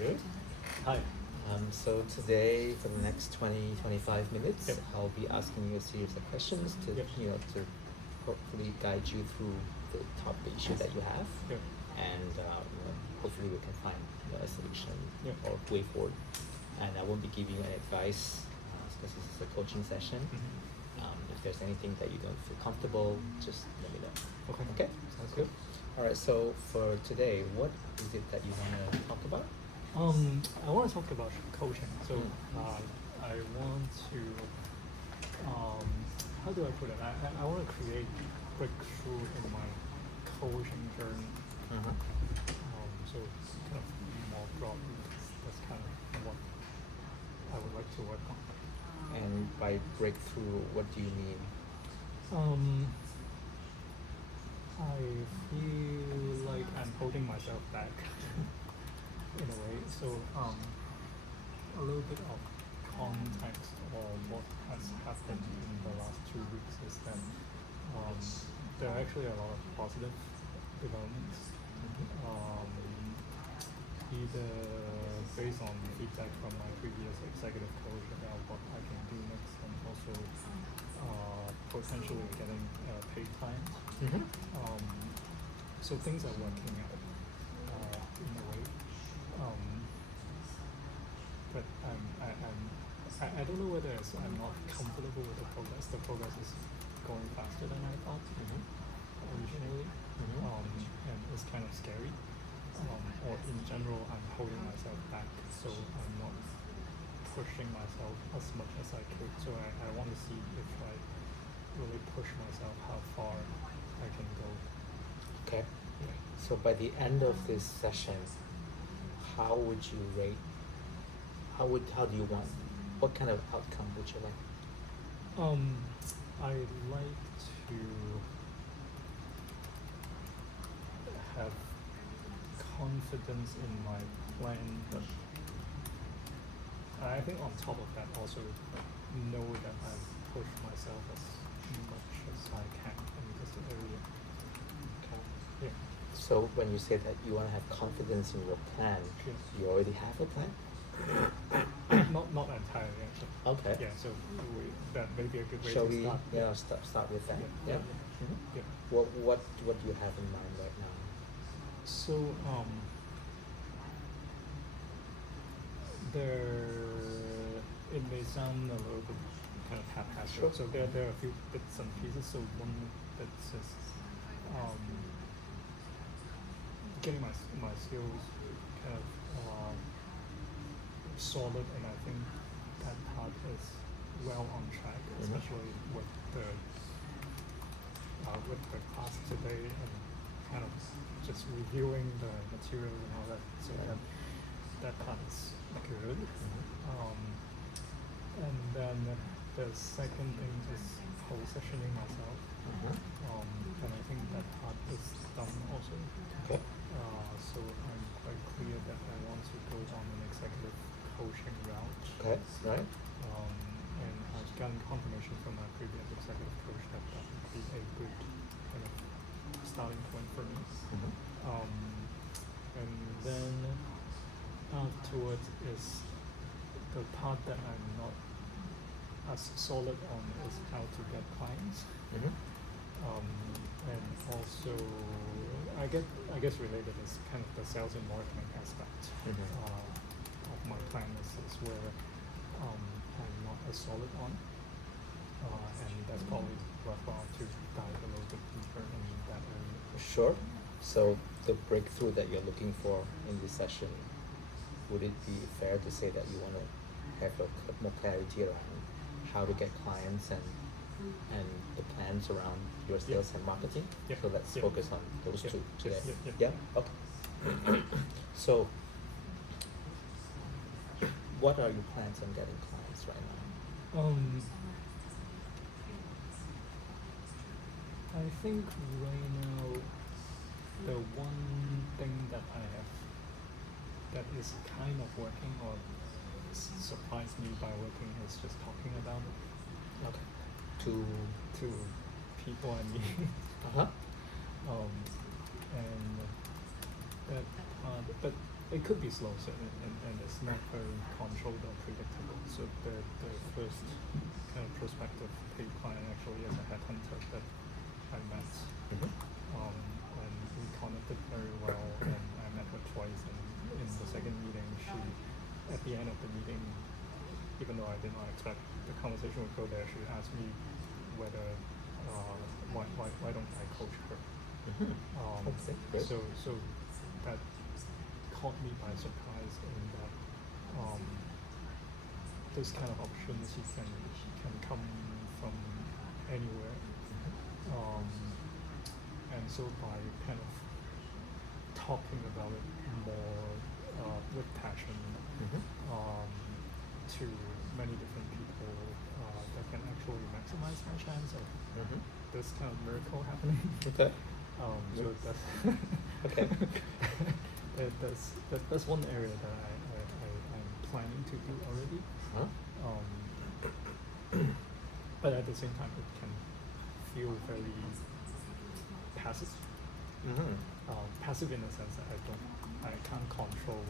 Andrew. Hi. So today, for the next 20-25 minutes, Yep. I'll be asking you a series of questions to, Yep. to hopefully guide you through the topic issue that you have, Yep. and hopefully we can find a solution Yep. or way forward. And I won't be giving you any advice because this is a coaching session. If there's anything that you don't feel comfortable, just let me know. Okay. Okay, sounds good. All right. So for today, what is it that you want to talk about? I want to talk about coaching. So, I want to, how do I put it? I want to create breakthrough in my coaching journey. So kind of more broadly, that's kind of what I would like to work on. And by breakthrough, what do you mean? I feel like I'm holding myself back in a way. So, a little bit of context or what has happened in the last 2 weeks is that there are actually a lot of positive developments. Either based on feedback from my previous executive coach about what I can do next, and also potentially getting paid clients. So things are working out in a way, but I don't know whether I'm not comfortable with the progress. The progress is going faster than I thought originally, and it's kind of scary. Or in general, I'm holding myself back, so I'm not pushing myself as much as I could. So I want to see if I really push myself, how far I can go. Okay. So by the end of this session, how would you rate? How do you want? What kind of outcome would you like? I like to have confidence in my plan, but I think on top of that also know that I push myself as much as I can in this area. Okay. Yeah. So when you say that you want to have confidence in your plan, Yes. you already have a plan? Not entirely actually. Okay. Yeah, so that may be a good way Shall to we? start. Yeah, start with that. Yeah. Mhm. Yeah. What do you have in mind right now? So it may sound a little bit kind of haphazard. Sure. So there are a few bits and pieces. So one that's just getting my skills kind of solid, and I think that part is well on track, especially with the class today and kind of just reviewing the material and all that. So that part is good. And then the second thing is positioning myself. And I think that part is done also. Okay. So I'm quite clear that I want to go on an executive coaching route. Okay. Right. And I've gotten confirmation from my previous executive coach that that would be a good kind of starting point for me. And then afterwards is the part that I'm not as solid on is how to get clients. And also I guess related is kind of the sales and marketing aspect of my plan is where I'm not as solid on, and that's probably worthwhile to dive a little bit deeper in that area. Sure. So the breakthrough that you're looking for in this session, would it be fair to say that you want to have more clarity around how to get clients and the plans around your sales and marketing? Yeah. So let's Yeah. focus on those Yeah. two today. Yeah. Okay. So what are your plans on getting clients right now? I think right now the one thing that I have that is kind of working or surprised me by working is just talking about it Okay. to people I meet. Uh-huh. And that part, but it could be slow, so and it's not very controlled or predictable. So the first kind of prospective paid client actually is a headhunter that I met. Mm-hmm. And we connected very well, and I met her twice. And in the second meeting, she, at the end of the meeting, even though I did not expect the conversation would go there, she asked me whether why don't I coach her. Mm-hmm. Okay, great. So that caught me by surprise in that this kind of opportunity can come from anywhere. And so by kind of talking about it more with passion Mm-hmm. to many different people, that can actually maximize my chance of Mm-hmm. this kind of miracle happening. Okay. So Yes. that's Okay. that's one area that I'm planning to do already. Huh? But at the same time, it can feel very passive. Mm-hmm. Passive in the sense that I can't control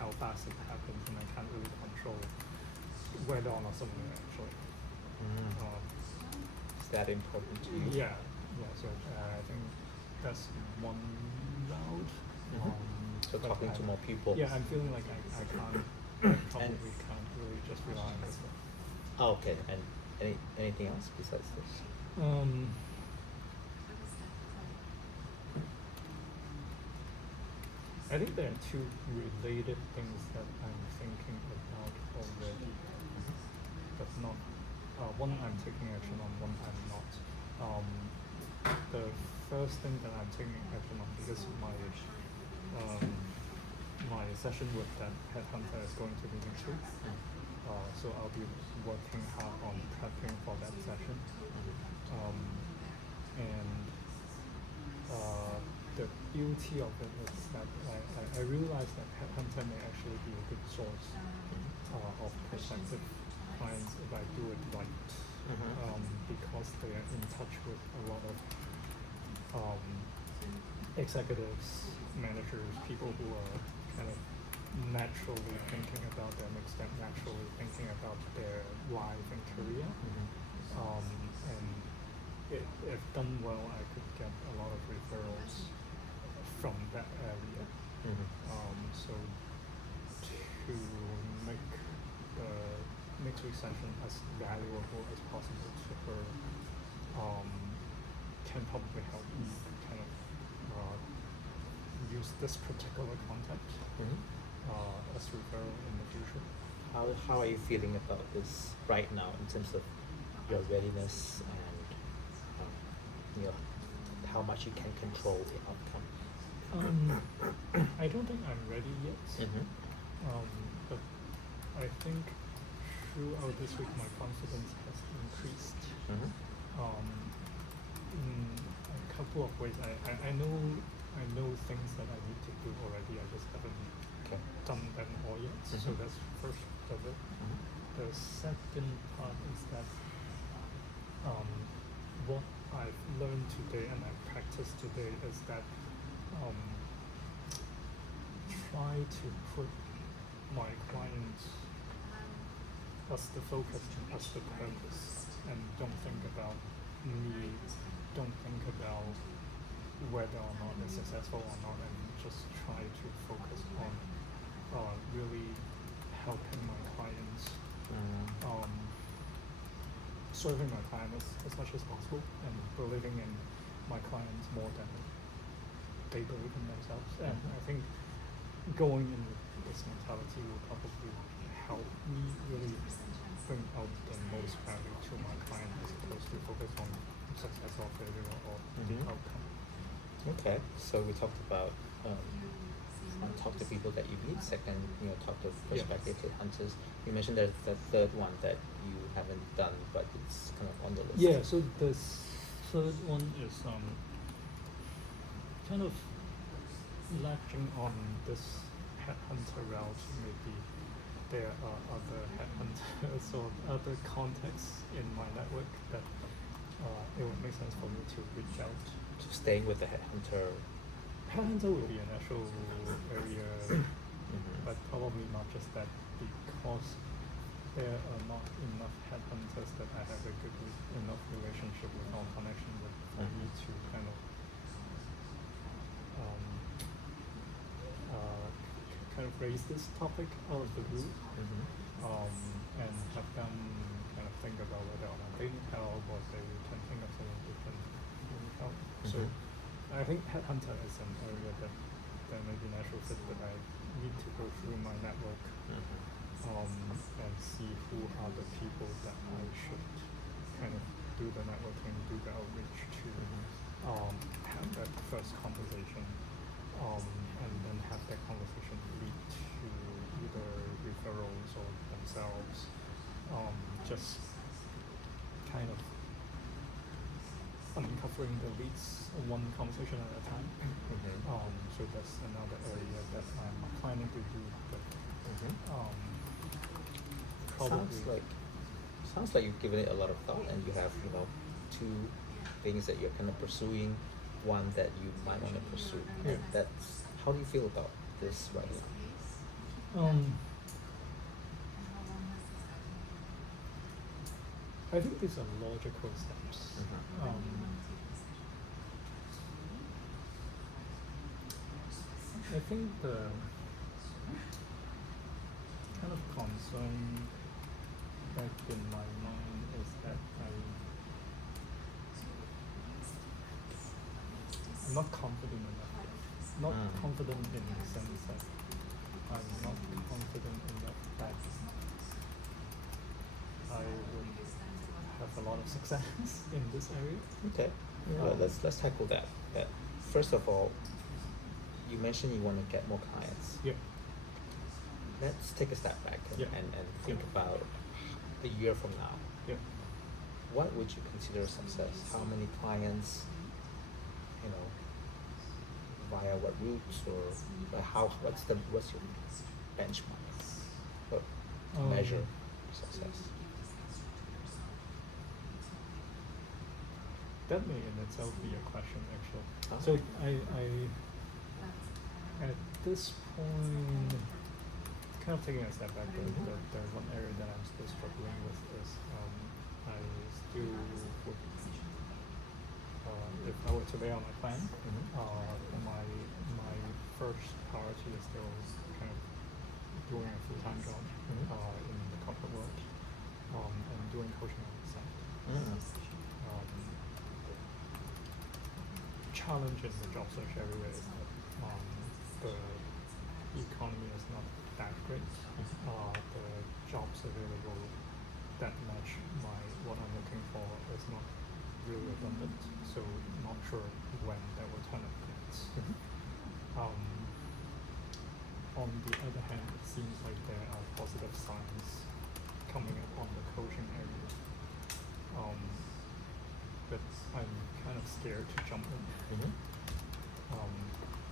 how fast it happens, and I can't really control whether or not someone will actually. Mm. Is that important to you? Yeah. So I think that's one route. Mhm. So but talking to more people. Yeah, I'm feeling like I can't. I probably can't really just rely on this. Oh, okay. And anything else besides this? I think there are two related things that I'm thinking about already, but not. One I'm taking action on, one I'm not. The first thing that I'm taking action on, because my session with that headhunter is going to be next week, so I'll be working hard on prepping for that session. And the beauty of it is that I realize that headhunter may actually be a good source of prospective clients if I do it right, because they are in touch with a lot of executives, managers, people who are kind of naturally thinking about their next step, naturally thinking about their life and career. And if done well, I could get a lot of referrals from that area. So to make the next week session as valuable as possible to her, can probably help me kind of use this particular contact as referral in the future. How are you feeling about this right now in terms of your readiness and how much you can control the outcome? I don't think I'm ready yet. But I think throughout this week my confidence has increased. In a couple of ways. I know things that I need to do already. I just haven't done them all yet. So that's first of it. The second part is that what I've learned today and I practiced today is that try to put my clients as the focus, as the purpose, and don't think about me, don't think about whether or not they're successful or not, and just try to focus on really helping my clients, serving my clients as much as possible, and believing in my clients more than they believe in themselves. And I think going in with this mentality will probably help me really bring out the most value to my client as opposed to focus on success or failure or the outcome. Okay, so we talked about talk to people that you meet. Second, talk to prospective headhunters. You mentioned there's the third one that you haven't done, but it's kind of on the list. Yeah. So this third one is kind of latching on this headhunter route. Maybe there are other headhunters or other contexts in my network that it would make sense for me to reach out. So staying with the headhunter Headhunter would be a natural area, Mm-hmm. but probably not just that, because there are not enough headhunters that I have a enough relationship with or connection with for me to kind of um, kind of raise this topic out of the blue, and have them kind of think about whether or not they need help or they can think of someone who can help. So I think headhunter is an area that may be natural fit, but I need to go through my network and see who are the people that I should kind of do the networking, do the outreach to have that first conversation, and then have that conversation lead to either referrals or themselves, just kind of uncovering the leads one conversation at a time. So that's another area that I'm planning to do, but probably Sounds like you've given it a lot of thought, and you have, two things that you're kind of pursuing, one that you might want to pursue. Yeah. That's how do you feel about this right now? I think these are logical steps. I think the kind of concern back in my mind is that I'm not confident enough yet. Not confident in the sense that I'm not confident enough that I would have a lot of success in this area. Okay. Let's tackle that. First of all, you mentioned you want to get more clients. Yeah. Let's take a step back and, Yeah. and think about a year from now. Yeah. What would you consider success? How many clients, via what routes, or what's your benchmark? What measure success? That may in itself be a question, actually. Ah. So I at this point, kind of taking a step back, the one area that I'm still struggling with is I still would, if I were to lay out my plan, my first priority is still kind of doing a full-time job in the corporate world, and doing coaching on the side. Challenge in the job search everywhere is that the economy is not that great. The jobs available that match what I'm looking for is not really abundant, so not sure when that will turn up next. On the other hand, it seems like there are positive signs coming up on the coaching area, but I'm kind of scared to jump in.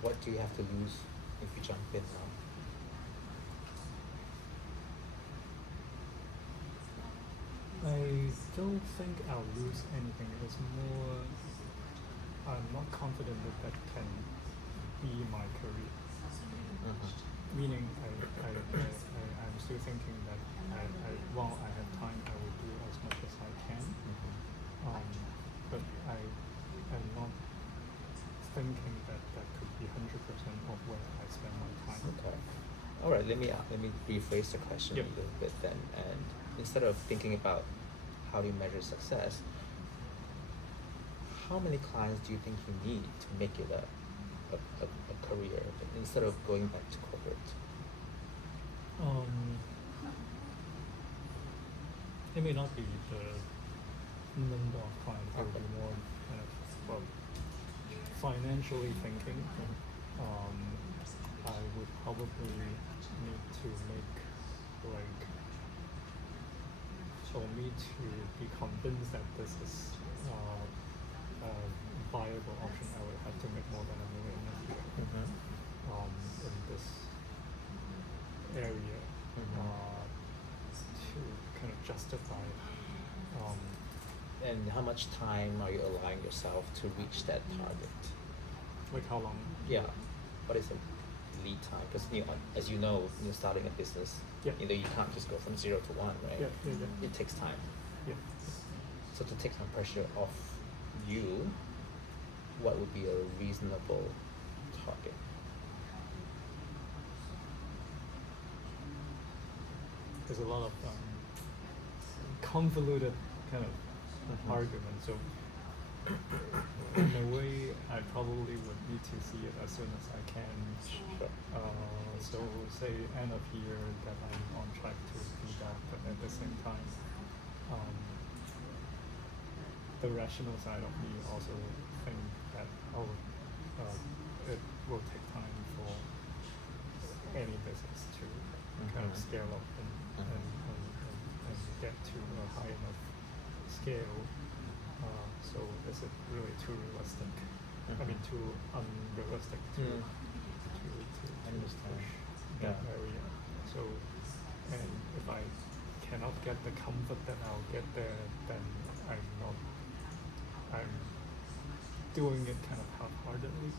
What do you have to lose if you jump in now? I don't think I'll lose anything. It's more, I'm not confident that can be my career. Meaning, I'm still thinking that while I have time, I will do as much as I can. But I am not thinking that could be 100% of where I spend my time. Okay. All right. Let me rephrase the question Yep. a little bit then, and instead of thinking about how do you measure success, how many clients do you think you need to make it a career instead of going back to corporate? It may not be the number of clients. It will be more kind of, well, financially thinking. I would probably need to make, like, for me to be convinced that this is a viable option, I would have to make more than $1 million a year in this area to kind of justify it. And how much time are you allowing yourself to reach that target? Like how long? Yeah. What is the lead time? Because as you know, when you're starting a business, Yeah. you can't just go from 0 to 1, right? Yeah. It takes time. Yeah. So to take some pressure off you, what would be a reasonable target? There's a lot of convoluted kind of arguments. So in a way, I probably would need to see it as soon as I can. Sure. So say end of year that I'm on track to do that, but at the same time, the rational side of me also think that it will take time for any business to kind of scale up and get to a high enough scale. So is it really too realistic? I mean, too unrealistic to understand. push Yeah. that area. So, and if I cannot get the comfort that I'll get there, then I'm doing it kind of half-heartedly,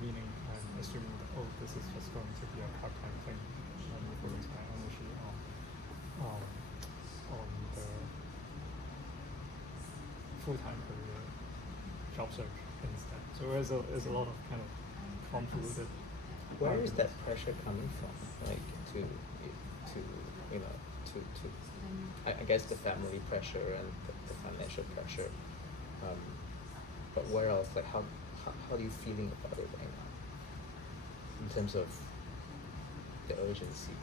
meaning I'm assuming that, oh, this is just going to be a part-time thing. Let me focus my energy on the full-time career job search instead. So there's a lot of kind of convoluted. Where is that pressure coming from? Like to I guess the family pressure and the financial pressure. But where else? Like how are you feeling about it right now? In terms of the urgency.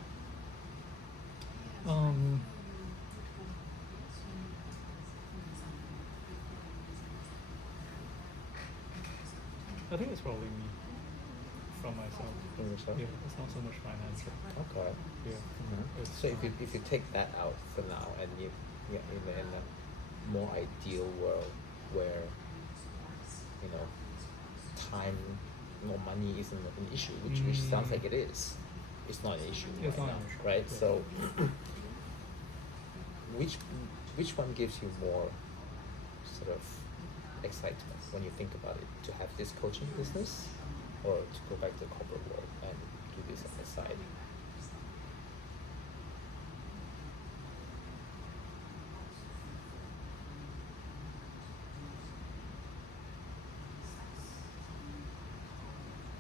I think it's probably me from myself. From yourself? Yeah, it's not so much financial. Okay. Yeah. It's, So if you take that out for now, and in a more ideal world where time or money isn't an issue, which sounds like it is. It's not an issue It's right not now, an issue, right? yeah. So which one gives you more sort of excitement when you think about it? To have this coaching business, or to go back to the corporate world and do this on the side?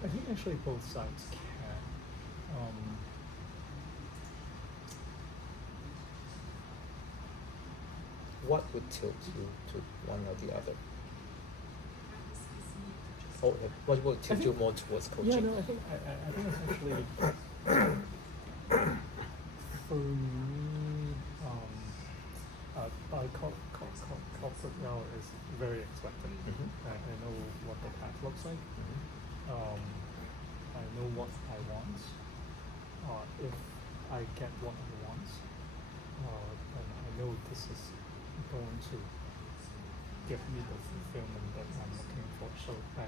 I think actually both sides can. What would tilt you to one or the other? Or what would tilt you more towards coaching? Yeah, no, I think it's actually for me. Corporate now is very expectant. I know what the path looks like. I know what I want. If I get what I want, then I know this is going to give me the fulfillment that I'm looking for. So I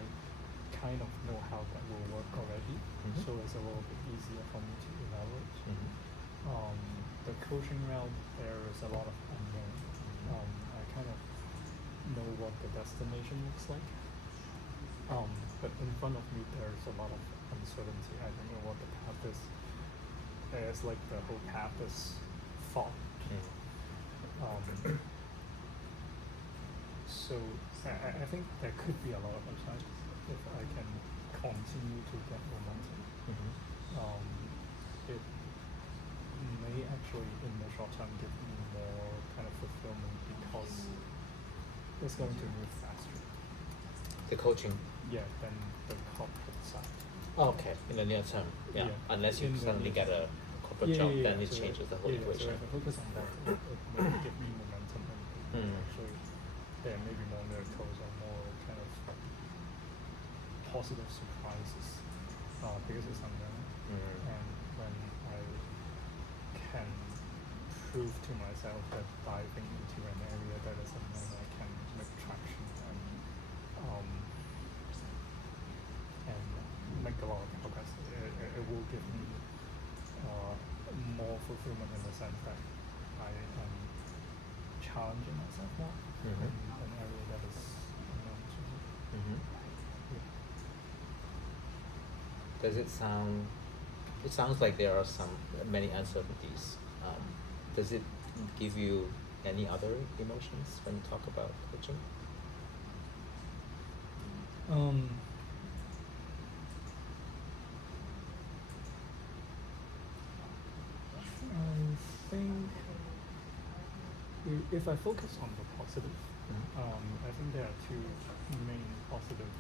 kind of know how that will work already. So it's a little bit easier for me to evaluate. The coaching route, there is a lot of unknown. I kind of know what the destination looks like. But in front of me, there's a lot of uncertainty. I don't know what the path is. It's like the whole path is fog. So I think there could be a lot of upside if I can continue to get momentum. It may actually, in the short term, give me more kind of fulfillment because it's going to move faster. The coaching. Yeah, than the corporate side. Okay, in the near term, yeah. Unless you In the suddenly near get a corporate job, then it so changes the whole equation. So if I focus on that, it may give me momentum and actually there may be more miracles or more kind of positive surprises because it's unknown. And when I can prove to myself that diving into an area that is unknown, I can make traction and make a lot of progress. It will give me more fulfillment in the sense that I am challenging myself more in an area that is unknown to me. does it sound? It sounds like there are many uncertainties. Does it give you any other emotions when you talk about coaching? I think if I focus on the positive, I think there are two main positive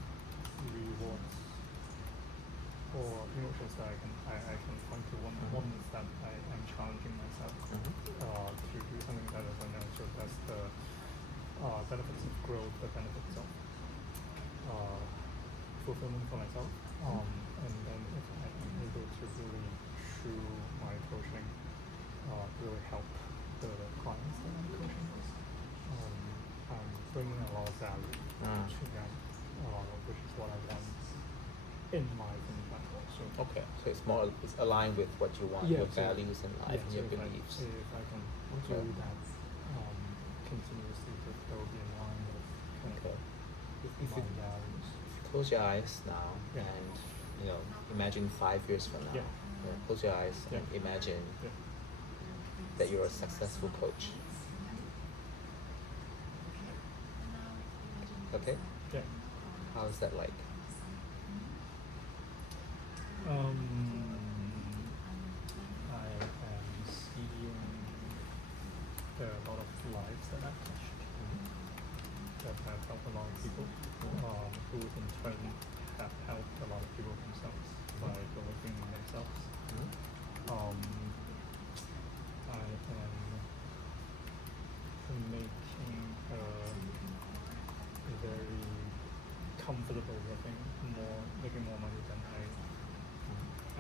rewards or emotions that I can point to. One is that I am challenging myself to do something better than else. So that's the benefits of growth, the benefits of fulfillment for myself. And then if I am able to really, through my coaching, really help the clients that I'm coaching, I'm bringing a lot of value to them, which is what I want in life and life. So Okay, so it's aligned with what you want, your values in life and your beliefs. If I can do that continuously, that will be in line with Okay. If my values. close your eyes now and imagine 5 years from now. Close your eyes and imagine that you're a successful coach. Okay? Yeah. How is that like? I am seeing there are a lot of lives that I've touched, that have helped a lot of people, who in turn have helped a lot of people themselves by believing in themselves. I am making a very comfortable living, making more money than I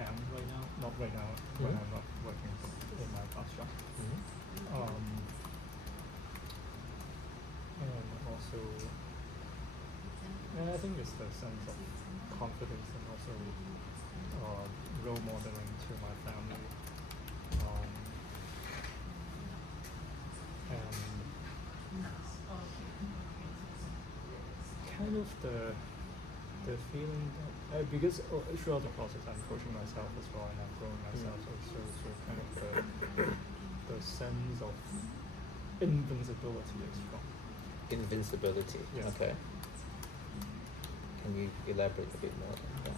am right now. Not right now when I'm not working in my past job. And also, and I think it's the sense of confidence and also role modeling to my family. And kind of the feeling that because throughout the process I'm coaching myself as well and I'm growing myself, so kind of the sense of invincibility is strong. Invincibility. Yeah. Okay. Can you elaborate a bit more on that?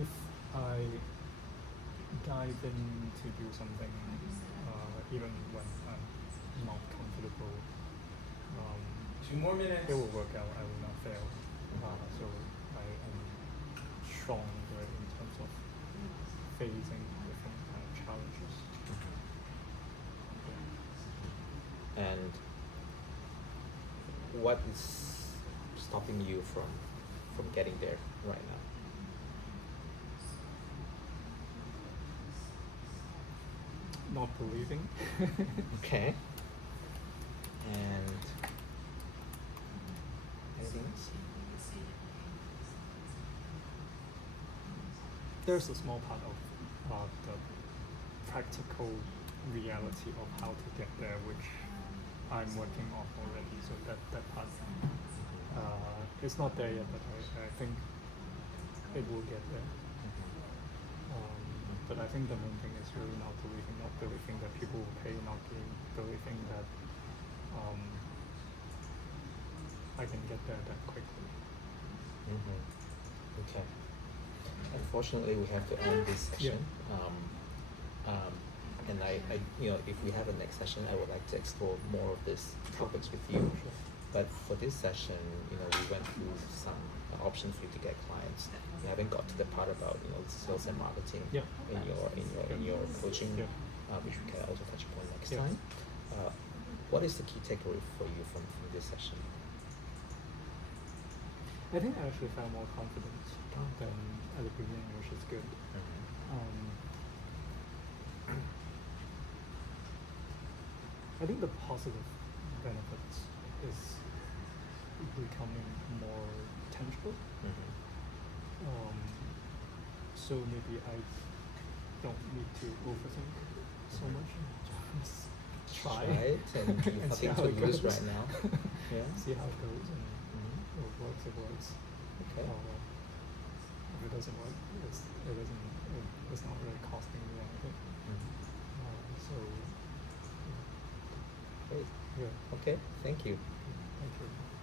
If I dive in to do something, even when I'm not comfortable, 2 more minutes. it will work out. I will not fail. So I am stronger in terms of facing different kind of challenges. And what is stopping you from getting there right now? Not believing. Okay. And anything else? There's a small part of the practical reality of how to get there, which I'm working on already. So that part it's not there yet, but I think it will get there. But I think the main thing is really not believing that people will pay, not believing that I can get there that quickly. Okay. Unfortunately, we have to end this session. And I, if we have a next session, I would like to explore more of these topics with you. Sure. But for this session, we went through some options for you to get clients. We haven't got to the part about sales and marketing in your coaching, which we can also touch upon next time. What is the key takeaway for you from this session? I think I actually felt more confident than at the beginning, which is good. I think the positive benefits is becoming more tangible. So maybe I don't need to overthink so much. Just try it, and you have and see nothing how to it lose goes. right now. Yeah. See how it goes. And it works, it works. Okay. If it doesn't work, it's not really costing me anything. Mhm. So Great. yeah, Okay. Thank you. thank you.